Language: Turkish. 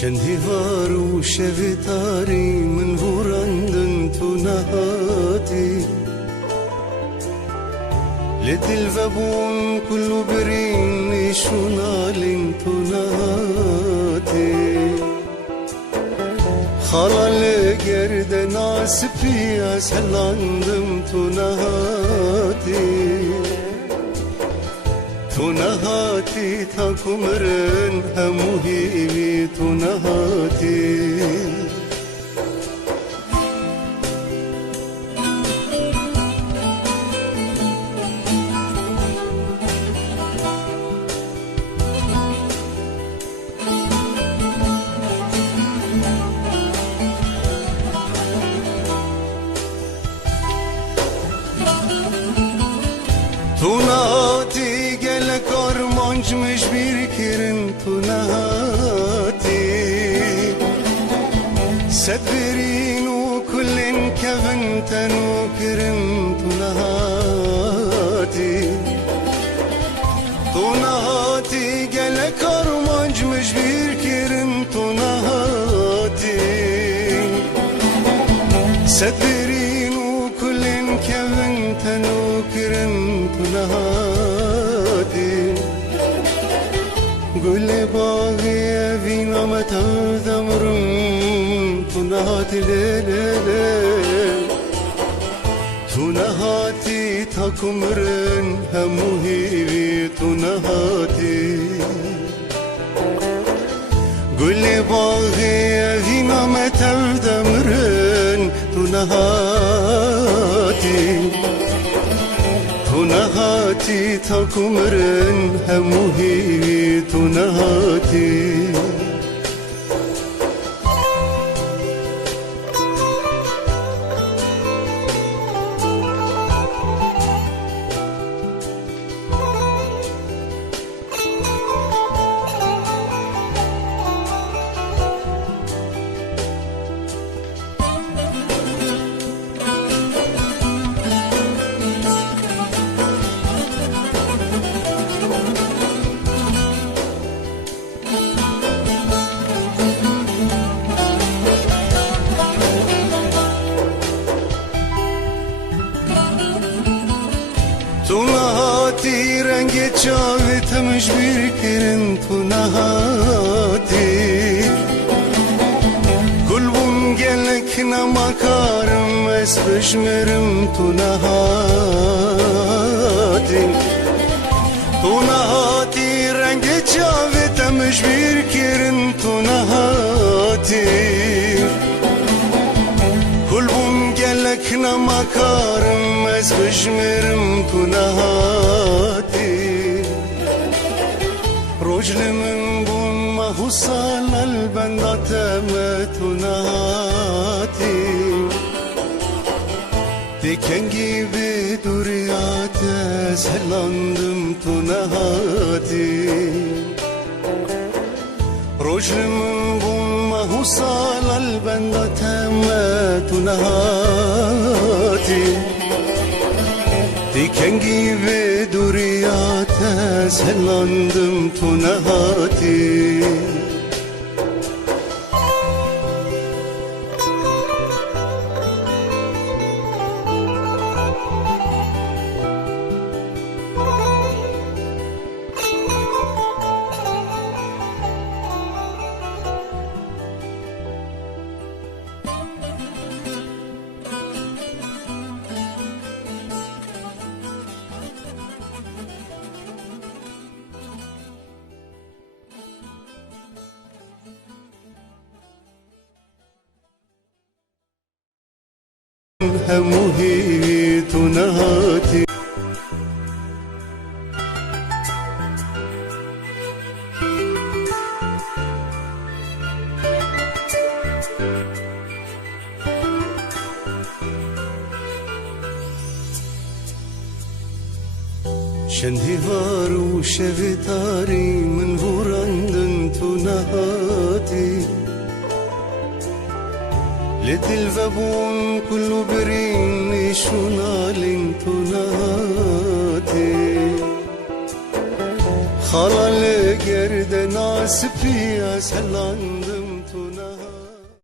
شندي var وشفتاري من vurandın tunahati لتلفبون كل برين شنال tunahati خلال gerde nasipi aslandım tunahati tunahati takumren hamuhivi tunahati tunahati gelek armançmış bir kirin tunahati sedverin u kullin kevin tenu kirin tunahati tunahati gelek armançmış bir kirin tunahati sedverin u kullin kevin tenu kirin tunahati قل باغي فينا متى ذمرم tunahati lele tunahati takumren hamuhivi tunahati قل باغي فينا متى ذمرن tunahati tunahati takumren hamuhivi tunahati tunahati rengi çavitamış bir kirin tunahati kulbum gelek namakarım esbişmerim tunahati tunahati rengi çavitamış bir kirin tunahati kulbum gelek namakarım esbişmerim tunahati rojlimin bun mahusal albendateme tunahati diken gibi duriyate selandım tunahati rojlimin bun mahusal albendateme tunahati diken gibi duriyate selandım tunahati hamuhivi tunahati شندي var وشفتاري من vurandın tunahati لتلفبون كل برين شنال tunahati خلال gerde nasipi aslandım